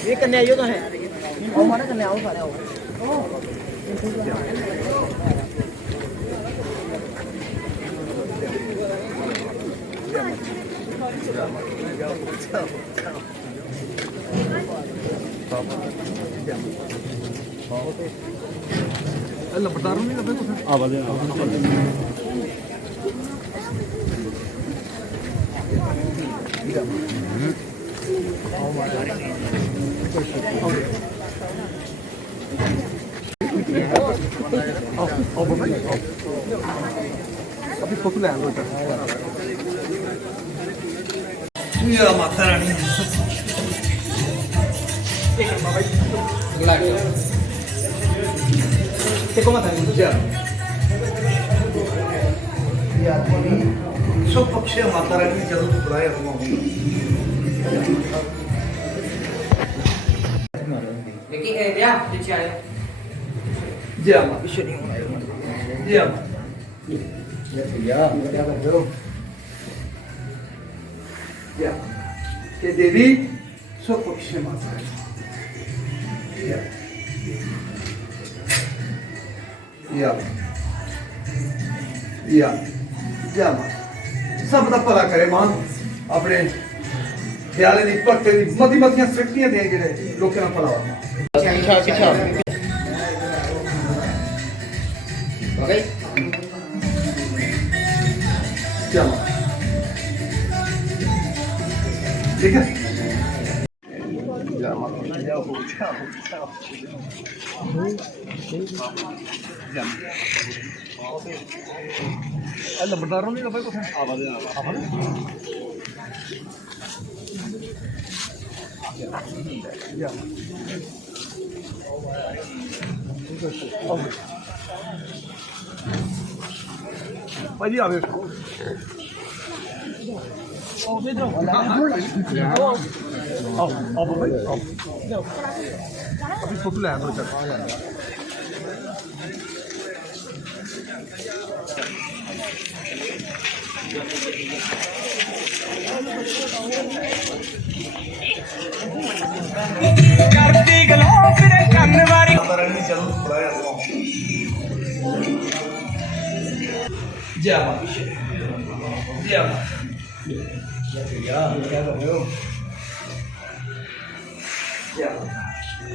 ये कन्या यो तो है आओ माना कन्या आओ सारे आओ लपटारू नहीं लगे कुछ आवाज अभी फोटो ले आया माता रानी पक्ष माता रानी जरूर बुलाया हुआ जी अम्मा जी अम्मा के देवी स्वपक्ष माता सब का भला करे मां अपने ख्याल की भक्ति की मती मतियां सृष्टियां दें जेडे लोगों का भला होना ठीक है लंबरदारों नहीं लगे कुछ आवाज भाई आवे अभी फोटो ले दो चल करती गलो फिर करने वाली जरूर बुलाया जय मां जय मां क्या कर रहे हो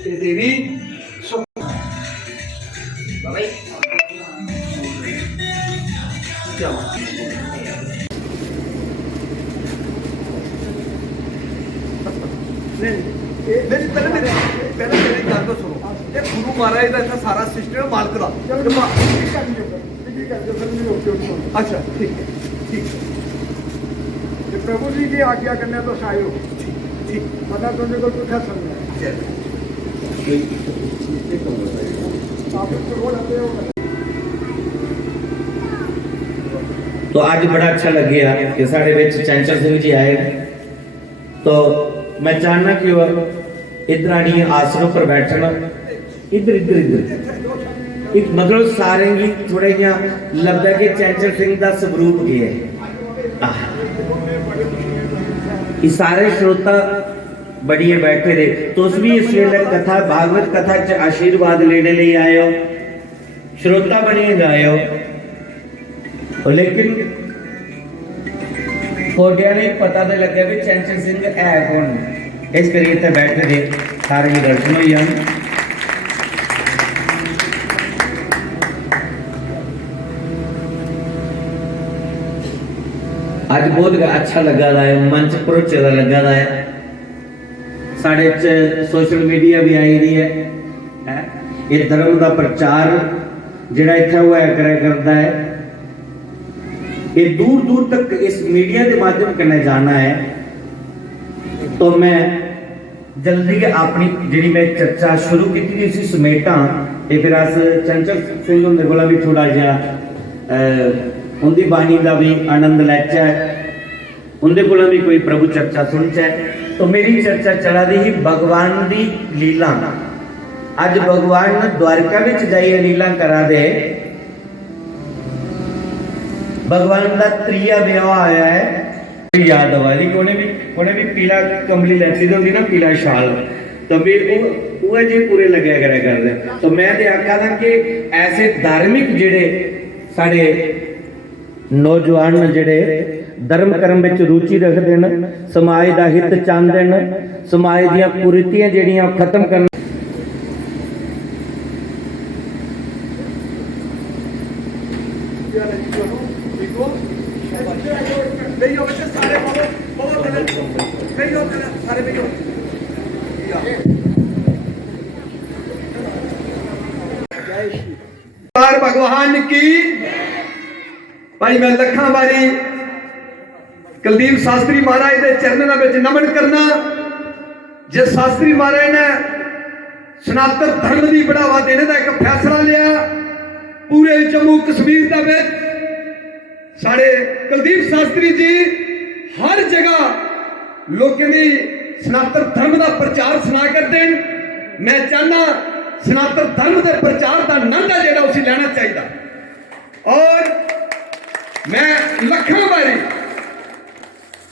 ये देवी क्या मेरी पहले मेरी गल तो सुनो ये गुरु महाराज का इतना सारा सिस्टम मालक का अच्छा ठीक है प्रभु जी की आज्ञा करने तो सायो ठीक पता तुमने को कुछ समझा आप तो आज बड़ा अच्छा लग गया कि साढ़े विच चंचल सिंह जी आए तो मैं चाहना कि वो इधर आनी आसनों पर बैठना इधर इधर इधर एक मतलब सारे ही थोड़े लगता है कि चंचल सिंह का स्वरूप की है ये सारे श्रोता बढ़िए बैठे थे तो भी इस वेले कथा भागवत कथा च आशीर्वाद लेने लिए आए हो श्रोता बने जाए हो लेकिन थोड़े नहीं पता तो लगे भी चंचल सिंह है कौन इस करिए इतने बैठे थे सारे दर्शन हुई हैं आज बहुत अच्छा लगा रहा है मंच भरोचे का लगा रहा है साढ़े सोशल मीडिया भी आई रही है ये धर्म का प्रचार जिहड़ा इत्थे होया करता है ये दूर दूर तक इस मीडिया के माध्यम करने जाना है तो मैं जल्दी अपनी जी मैं चर्चा शुरू की थी उसी समेटा ये फिर अस चंचल सिंह उनके को भी थोड़ा जहा उनकी बाणी का भी आनंद लैचा है उनके को भी कोई प्रभु चर्चा सुनचा है तो मेरी चर्चा चला दी ही भगवान की लीला ਅੱਜ ਭਗਵਾਨ द्वारका ਵਿੱਚ ਜਾਈ ਲੀਲਾ ਕਰਾ ਦੇ। भगवान का त्रिया विवाह आया है। याद आवा दी कोने भी पीला कंबली लेती होती ना, पीला शाल, तभी वो जी पूरे लगे करे करते। तो मैं ते आखा था कि ऐसे धार्मिक जेड़े साडे नौजवान जेड़े धर्म कर्म विच रुचि रखते हैं, समाज का हित चाहते हैं, समाज दी कुरीतियां जेड़ियां खत्म करना। भगवान की भाई मैं लखा बारी कुलदीप शास्त्री महाराज के चरणों में नमन करना। जिस शास्त्री महाराज ने सनातन धर्म की बढ़ावा देने का एक फैसला लिया, पूरे जम्मू कश्मीर का में साढ़े कुलदीप शास्त्री जी हर जगह लोगों की सनातन धर्म का प्रचार सुना करते हैं। मैं चाहना सनातन धर्म के प्रचार का आनंद है जो उसे लेना चाहिए। और मैं लखों बारी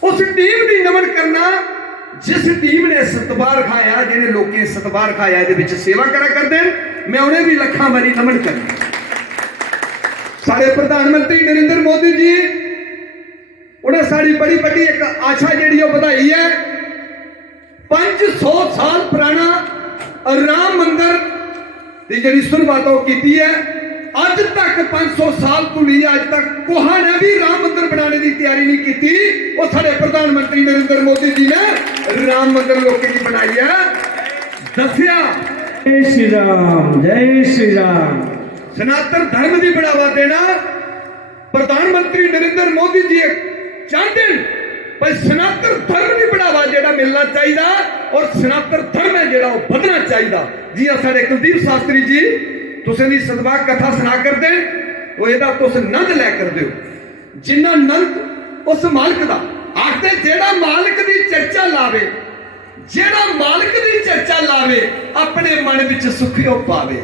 उस टीम की नमन करना जिस टीम ने सतबार खाया, जिन्हें लोगों सतबार खाया, ये सेवा करा करते हैं। मैं उन्हें भी लखों बारी नमन करना। सारे प्रधानमंत्री नरेंद्र मोदी जी उन्हें साड़ी बड़ी बड़ी एक आशा जी बधाई है। 500 साल पुराना राम मंदिर की जी शुरुआत की है। अज तक 500 साल तो ली अज तक कोहा ने भी राम मंदिर बनाने की तैयारी नहीं की। वो सारे प्रधानमंत्री नरेंद्र मोदी जी ने राम मंदिर लोगों की बनाई है। दसिया जय श्री राम, जय श्री राम। सनातन धर्म की बढ़ावा देना प्रधानमंत्री नरेंद्र मोदी जी चाहते हैं, पर सनातन धर्म की बढ़ावा जो मिलना चाहिए और सनातन धर्म है जो बढ़ना चाहिए। जी सारे कुलदीप शास्त्री जी तुसें सदवा कथा सुना करते वो यदा तुस नंद लै कर दो, जिन्ना नंद उस मालिक का आखते जेड़ा मालिक की चर्चा लावे, जेड़ा मालिक की चर्चा लावे अपने मन विच सुखियो पावे।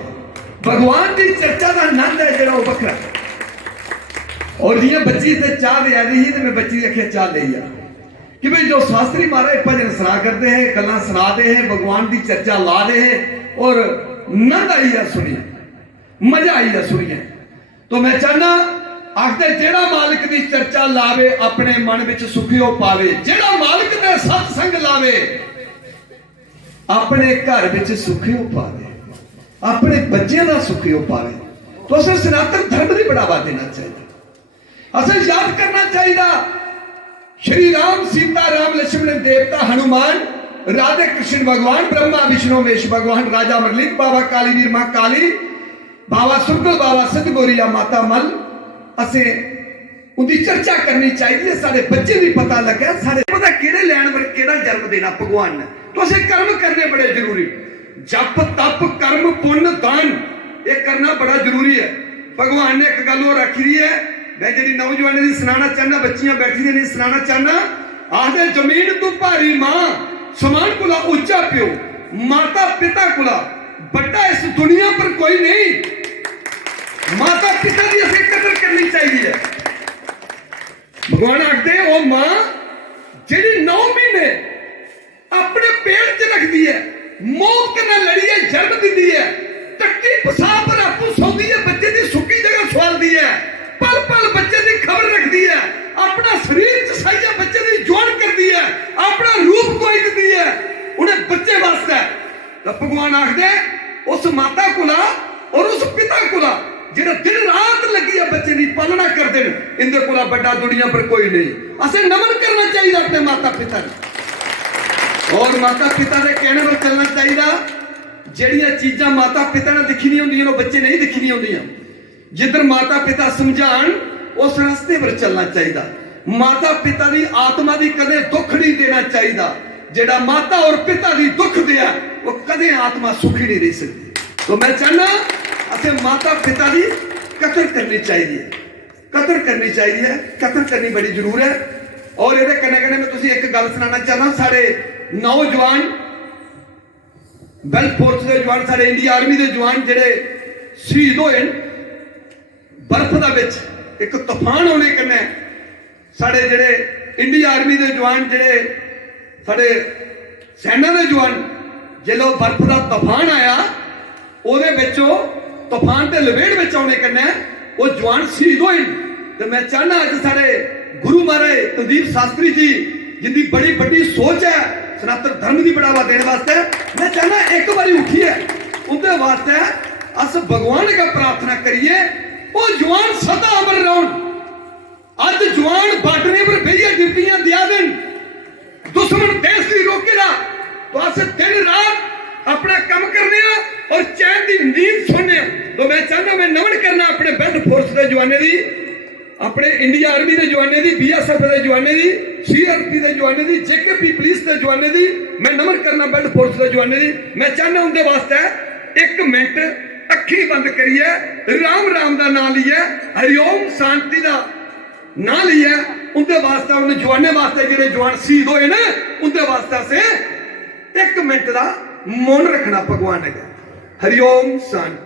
भगवान की चर्चा का आनंद है जो वखरा। और जियां बच्ची से चाह ले आई ही तो मैं बच्ची रखे चाह ले कि भाई जो शास्त्री महाराज भजन सुना करते हैं, गल्लां सुनाते हैं, भगवान की चर्चा ला दे हैं और नंद आई है सुनिए, मजा आई है सुनिए। तो मैं चाहना आखते जेड़ा मालिक की चर्चा लावे अपने मन विच सुखियो पावे, जेड़ा मालिक दे सत्संग लावे अपने घर विच सुखियो पावे, अपने बच्चों का सुखियो पावे। तो असें सनातन धर्म की बढ़ावा देना चाहिए। असें याद करना चाहिए श्री राम, सीता, राम, लक्ष्मण, देवता, हनुमान, राधे कृष्ण भगवान, ब्रह्मा विष्णु महेश भगवान, राजा मरलिक, बाबा काली वीर मां काली, बाबा सुरगल, बाबा सिद्धगोरिया, माता मल। असें उनकी चर्चा करनी चाहिए। सारे बच्चे भी पता लगे सारे पता किहड़े लैन पर किहड़ा जन्म देना भगवान ने। तो असें कर्म करने बड़े जरूरी, जप तप कर्म पुण्य दान ये करना बड़ा जरूरी है। भगवान ने एक गल और आखी है, मैं जी नौजवानों की सुनाना चाहना, बच्चियां बैठी नहीं सुनाना चाहना। आखदे जमीन तू भारी मां, समान कुला उच्चा प्यो, माता पिता कुला बड़ा इस दुनिया पर कोई नहीं। माता पिता की असें कदर करनी चाहिए। भगवान आखदे वो मां जिहड़ी 9 महीने अपने पेट च रखती है, मौत के नाल लड़ी है, जन्म दी है, टट्टी पेशाब पर आपू सौंदी है, बच्चे की सुखी जगह सवालती है, पल पल बच्चे की खबर रखती है, अपना शरीर चसाइया बच्चे की जोड़ करती है, अपना रूप कोई देती है उन्हें बच्चे वास्ते। तो भगवान आखदे उस माता कोला और उस पिता कोला जिहड़ा दिन रात लगी है बच्चे की पालना करते हैं, इनके कोला बड़ा दुनिया पर कोई नहीं। असें नमन करना चाहिए अपने माता पिता ने और माता पिता के कहने पर चलना चाहिए। ਜਿਹੜੀਆਂ ਚੀਜ਼ਾਂ ਮਾਤਾ ਪਿਤਾ ਨੇ ਦਿਖੀ ਨਹੀਂ ਹੁੰਦੀਆਂ ਉਹ ਬੱਚੇ ਨਹੀਂ ਦਿਖੀ ਨਹੀਂ ਹੁੰਦੀਆਂ। ਜਿੱਧਰ ਮਾਤਾ ਪਿਤਾ ਸਮਝਾਣ ਉਸ ਰਸਤੇ ਪਰ ਚੱਲਣਾ ਚਾਹੀਦਾ। ਮਾਤਾ ਪਿਤਾ ਦੀ ਆਤਮਾ ਦੀ ਕਦੇ ਦੁੱਖ ਨਹੀਂ ਦੇਣਾ ਚਾਹੀਦਾ। ਜਿਹੜਾ ਮਾਤਾ ਔਰ ਪਿਤਾ ਦੀ ਦੁੱਖ ਦਿਆ ਉਹ ਕਦੇ ਆਤਮਾ ਸੁਖੀ ਨਹੀਂ ਰਹਿ ਸਕਦੀ। तो मैं चाहना असें माता पिता की कदर करनी चाहिए, कदर करनी चाहिए, कदर करनी बड़ी जरूर है। और ये कन्ने कन्ने मैं तुझे एक गल सुनाना चाहना, सारे नौजवान वेल्थ फोर्स के जवान साढ़े इंडिया आर्मी के जवान जेडे शहीद होए बर्फ का एक तूफान होने कन्नै साढ़े जेडे इंडिया आर्मी के जवान जेडे साढ़े सेना के जवान जो बर्फ का तूफान आया ਉਹਦੇ ਵਿੱਚੋਂ तूफान के लपेट में आने कन्नै वो जवान शहीद होए। तो मैं चाहना अज सारे गुरु महाराज कुलदीप शास्त्री जी जिनकी बड़ी बड़ी सोच है सनातन धर्म की बढ़ावा देने वास्ते, मैं चाहना एक बारी उठिए उनके वास्ते अस भगवान का प्रार्थना करिए वो जवान सदा अमर रौन। अज जवान बाटने पर बेहिए डिप्टियां दिया दिन दुश्मन देश की रोकेगा तो अस दिन रात अपना काम करने और चैन की नींद सोने। तो मैं चाहना मैं नमन करना अपने वेल्थ फोर्स के जवानों की, अपने इंडिया आर्मी के जवानों की, BSF के जवानों की, CRP के जवानों की, JKP पुलिस के जवानों की मैं नमन करना वेल्थ फोर्स के जवानों की। मैं चाहना उनके वास्ते एक मिनट अखी बंद करिए, राम राम का नाम लिया, हरिओम शांति का नाम लिया, उनके वास्ते उन जवानों वास्ते जो जवान शहीद होए ना उनके वास्ते से एक मिनट का मौन रखना भगवान ने। हरिओम शांति।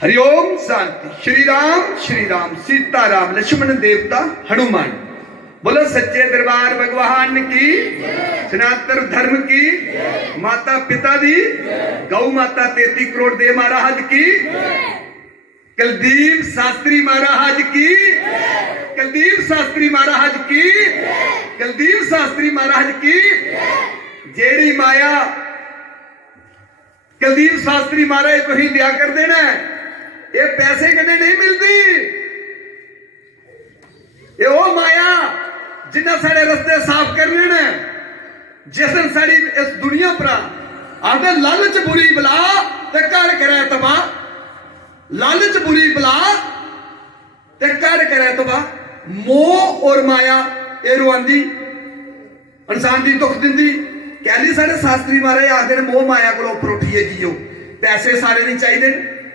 हरिओम शांति। श्री राम सीताराम लक्ष्मण देवता हनुमान। बोलो सच्चे दरबार भगवान की, सनातन धर्म की, माता पिता दी, गौ माता 33 करोड़ दे महाराज की, कुलदीप शास्त्री महाराज की, कुलदीप शास्त्री महाराज की, कुलदीप शास्त्री महाराज की। जेड़ी माया कुलदीप शास्त्री महाराज को ही दिया कर देना, ये पैसे कदे नहीं मिलती। ये वो माया जिन्हें सारे रस्ते साफ करने ने, जिस दिन साड़ी इस दुनिया पर आगे लालच बुरी बला ते कर करे तबाह, लालच बुरी बला ते कर करे तबाह। मोह और माया ये रुआंदी इंसान की दुख दिंदी। कहली साढ़े शास्त्री महाराज आखते मोह माया को उपर उठिए जियो। पैसे सारे नहीं चाहिए,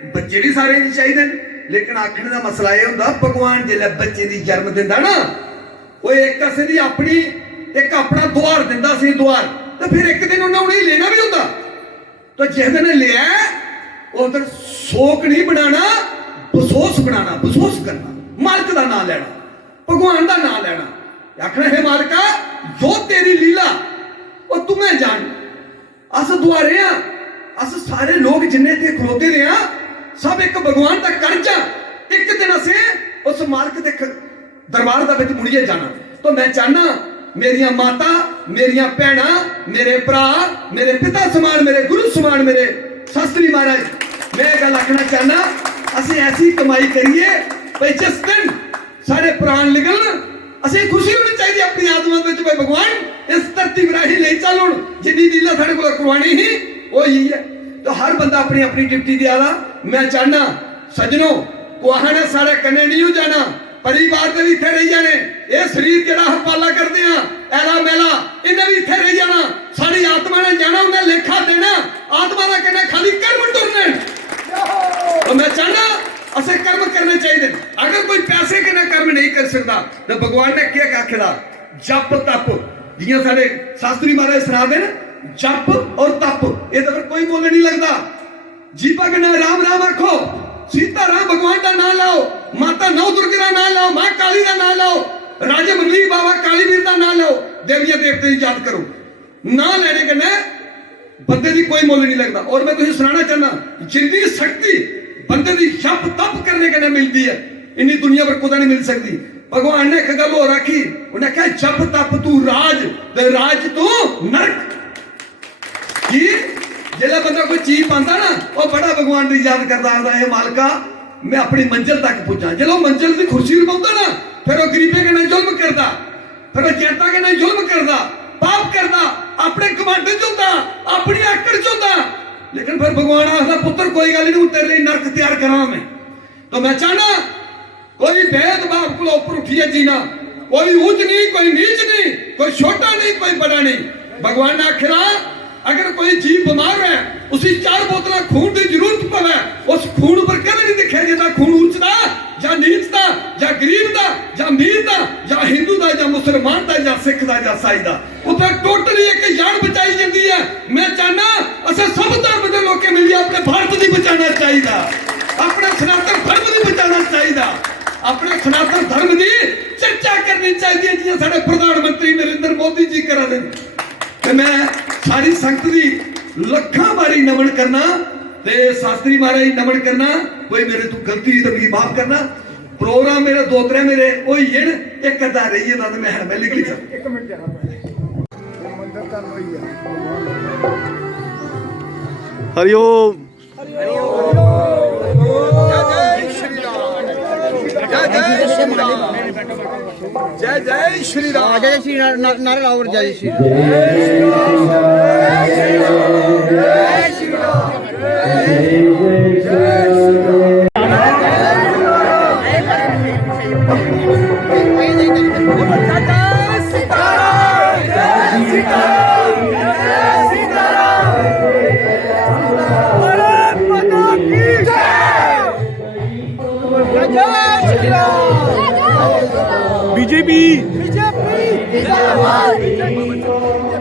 बच्चे भी सारे नहीं चाहिए, लेकिन आखने का मसला यह होंदा भगवान जिसले बच्चे की जन्म दिंदा ना वो एक किसी की अपनी एक अपना द्वार दिंदा सी द्वार, तो फिर एक दिन उन्हें उन्हें लेना भी होंदा। तो जिस दिन लिया उस दिन शोक नहीं बनाना, बसोस बनाना, बसोस करना, मालिक का नाम लेना, भगवान का नाम लेना, आखना है मालिका जो तेरी लीला और तुम्हें जान। अस द्वारे अस सारे लोग जिन्ने थे खलोते ने सब एक भगवान का कर्जा, एक दिन असे उस मालिक के दरबार का बिच मुड़िए जाना। तो मैं चाहना मेरिया माता, मेरिया भैन, मेरे भरा, मेरे पिता समान, मेरे गुरु समान, मेरे शास्त्री महाराज, मैं गल आखना चाहना असी ऐसी कमाई करिए भाई जिस दिन सारे प्राण निकलन असी खुशी होनी चाहिए अपनी आत्मा में भाई भगवान इस धरती पर ही ले चल हूं जिन्नी लीला साढ़े को करवानी ही वो ही है। तो हर बंदा अपनी अपनी ड्यूटी दिया। मैं चाहना सजनों कुआहने सारे कन्ने नहीं हो जाना, परिवार के भी इत्थे रही जाने, ये शरीर जरा हम पाला करते हैं ऐला मैला इन्हें भी इत्थे रही जाना, सारी आत्मा ने जाना उन्हें लेखा देना, आत्मा का कहना खाली कर्म टुरने। तो मैं चाहना असे कर्म करने चाहिए। अगर कोई पैसे के ना कर्म नहीं कर सकता तो भगवान ने क्या आखेदा जप तप, जियां सारे शास्त्री महाराज सुना देन जप और तप, ये तो कोई बोलने नहीं लगता। जीपा के नाम राम राम आखो, सीता राम भगवान का नाम लाओ, माता नौ दुर्गा का नाम लाओ, मां काली का नाम लाओ, राजे मनवीर बाबा कालीवीर का नाम लाओ, देवियां देवते की याद करो। ना लेने के ना बंदे की कोई मोल नहीं लगता। और मैं तुझे सुनाना चाहना जिंदगी शक्ति बंदे की जप तप करने के ना मिलती है, इन्नी दुनिया पर खुदा नहीं मिल सकती। भगवान ने एक गल हो रखी, उन्हें कहा जप तप तू राज ते राज तू नरक। कि जिला बंदा कोई चीज पाता ना वो बड़ा भगवान की याद करता है, मालका मैं अपनी मंजिल तक पुजा। जो मंजिल की खुर्सी पाता ना, फिर वो गरीबे के नहीं जुल्म करता, फिर वो जनता के नहीं जुल्म करता, पाप करता, अपने कमांड चुनता, अपनी आकड़ चुनता। लेकिन फिर भगवान आखदा पुत्र कोई गल नहीं, तेरे लिए नरक तैयार करा मैं। तो मैं चाहना कोई भेदभाव को ऊपर उठिए जीना, कोई ऊंच नहीं, कोई नीच नहीं, कोई छोटा नहीं, कोई बड़ा नहीं। भगवान ने आखिरा अगर कोई जीव बीमार है, उसी 4 बोतल खून की जरूरत पवे, उस खून पर कदे नहीं दिखा जाता खून ऊंच दा या नीच दा या गरीब दा या अमीर दा या हिंदू दा या मुसलमान दा या सिख दा या ईसाई दा। उत्थे टोटली एक जान बचाई जाती है। मैं चाहना असें सब धर्म के लोग मिलिए अपने भारत की बचाना चाहिए, अपने सनातन धर्म की बचाना चाहिए, अपने सनातन धर्म की चर्चा करनी चाहिए जिवें साडे प्रधानमंत्री नरेंद्र मोदी जी करा दे। ते मैं सारी संगत की लखां बारी नमन करना ते शास्त्री महाराज नमन करना। कोई मेरे तू गलती तो मेरी माफ करना। प्रोग्राम मेरे 2-3 मेरे वही है, एक अद्धा रही है ना, तो मैं लिख ली चल। एक मिनट जाना मंदिर का वही है। हरिओम। जय जय श्री राम। जय श्री राम नारा लाओ, जय श्री राम। जय श्री राम। बीजेपी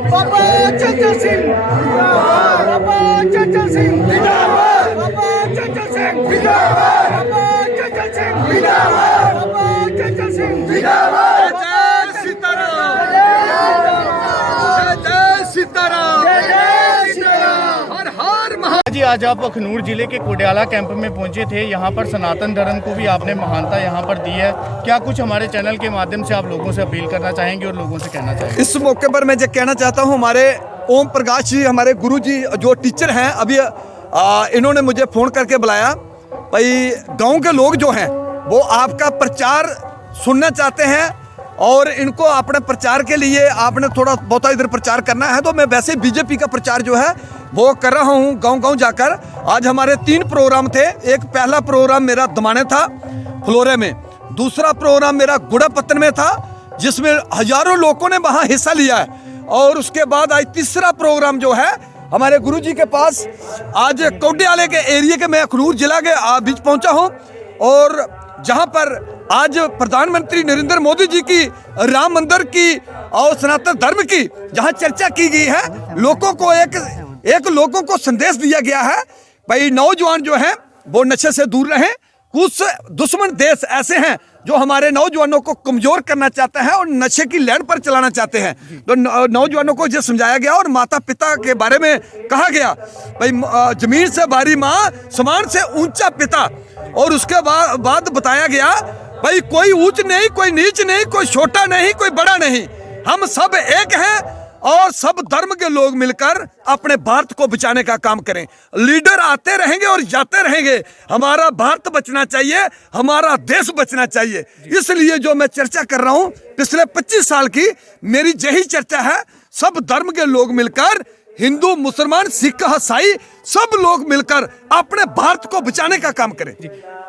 बाबा चंचल सिंह जिंदाबाद, बाबा चंचल सिंह जिंदाबाद, बाबा चंचल सिंह जिंदाबाद, बाबा चंचल सिंह जिंदाबाद, बाबा चंचल सिंह जिंदाबाद। जय सीताराम, जय सीताराम, जय सीताराम, हर हर महा। जी आज आप अखनूर जिले के कोडियाला कैंप में पहुंचे थे। यहाँ पर सनातन धर्म को भी आपने महानता यहाँ पर दी है। क्या कुछ हमारे चैनल के माध्यम से आप लोगों से अपील करना चाहेंगे और लोगों से कहना चाहेंगे? इस मौके पर मैं जो कहना चाहता हूँ, हमारे ओम प्रकाश जी, हमारे गुरु जी जो टीचर हैं, अभी इन्होंने मुझे फ़ोन करके बुलाया। भाई गांव के लोग जो हैं वो आपका प्रचार सुनना चाहते हैं और इनको अपने प्रचार के लिए आपने थोड़ा बहुत इधर प्रचार करना है। तो मैं वैसे बीजेपी का प्रचार जो है वो कर रहा हूँ गांव-गांव जाकर। आज हमारे 3 प्रोग्राम थे। एक पहला प्रोग्राम मेरा दमाने था फ्लोरे में, दूसरा प्रोग्राम मेरा गुड़ापत्तन में था जिसमें हजारों लोगों ने वहाँ हिस्सा लिया है, और उसके बाद आज तीसरा प्रोग्राम जो है हमारे गुरुजी के पास आज कोडियाले के एरिया के मैं अखनूर जिला के बीच पहुँचा हूँ, और जहाँ पर आज प्रधानमंत्री नरेंद्र मोदी जी की राम मंदिर की और सनातन धर्म की जहाँ चर्चा की गई है, लोगों को एक लोगों को संदेश दिया गया है भाई नौजवान जो हैं वो नशे से दूर रहें। कुछ दुश्मन देश ऐसे हैं जो हमारे नौजवानों को कमजोर करना चाहते हैं और नशे की लहर पर चलाना चाहते हैं। तो नौजवानों को ये समझाया गया और माता पिता के बारे में कहा गया भाई जमीन से भारी माँ, समान से ऊंचा पिता, और उसके बाद बताया गया भाई कोई ऊंच नहीं, कोई नीच नहीं, कोई छोटा नहीं, कोई बड़ा नहीं, हम सब एक हैं और सब धर्म के लोग मिलकर अपने भारत को बचाने का काम करें। लीडर आते रहेंगे और जाते रहेंगे, हमारा भारत बचना चाहिए, हमारा देश बचना चाहिए। इसलिए जो मैं चर्चा कर रहा हूं पिछले 25 साल की, मेरी यही चर्चा है। सब धर्म के लोग मिलकर, हिंदू, मुसलमान, सिख, ईसाई, सब लोग मिलकर अपने भारत को बचाने का काम करें।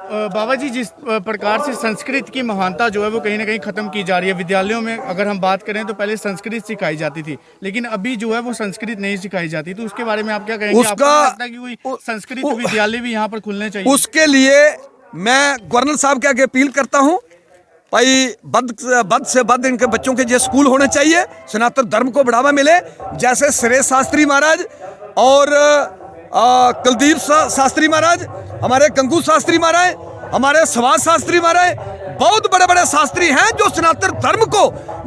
बाबा जी, जिस प्रकार से संस्कृत की महानता जो है वो कहीं ना कहीं खत्म की जा रही है। विद्यालयों में अगर हम बात करें तो पहले संस्कृत सिखाई जाती थी, लेकिन अभी जो है वो संस्कृत नहीं सिखाई जाती। तो उसके बारे में आप क्या कहेंगे? कोई संस्कृत विद्यालय भी यहाँ पर खुलने चाहिए। उसके लिए मैं गवर्नर साहब के आगे अपील करता हूँ भाई बद से बद इनके बच्चों के जो स्कूल होने चाहिए, सनातन धर्म को बढ़ावा मिले। जैसे सुरेश शास्त्री महाराज और कुलदीप शास्त्री महाराज, हमारे गंगू शास्त्री महाराज, हमारे सुभाष शास्त्री महाराज, बहुत बड़े बड़े शास्त्री हैं जो सनातन धर्म को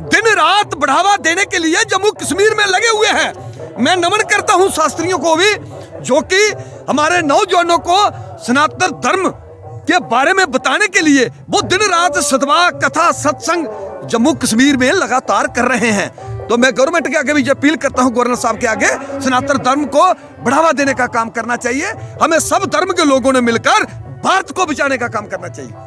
दिन रात बढ़ावा देने के लिए जम्मू कश्मीर में लगे हुए हैं। मैं नमन करता हूं शास्त्रियों को भी, जो कि हमारे नौजवानों को सनातन धर्म के बारे में बताने के लिए वो दिन रात सदवा कथा सत्संग जम्मू कश्मीर में लगातार कर रहे हैं। तो मैं गवर्नमेंट के आगे भी अपील करता हूं, गवर्नर साहब के आगे, सनातन धर्म को बढ़ावा देने का काम करना चाहिए। हमें सब धर्म के लोगों ने मिलकर भारत को बचाने का काम करना चाहिए।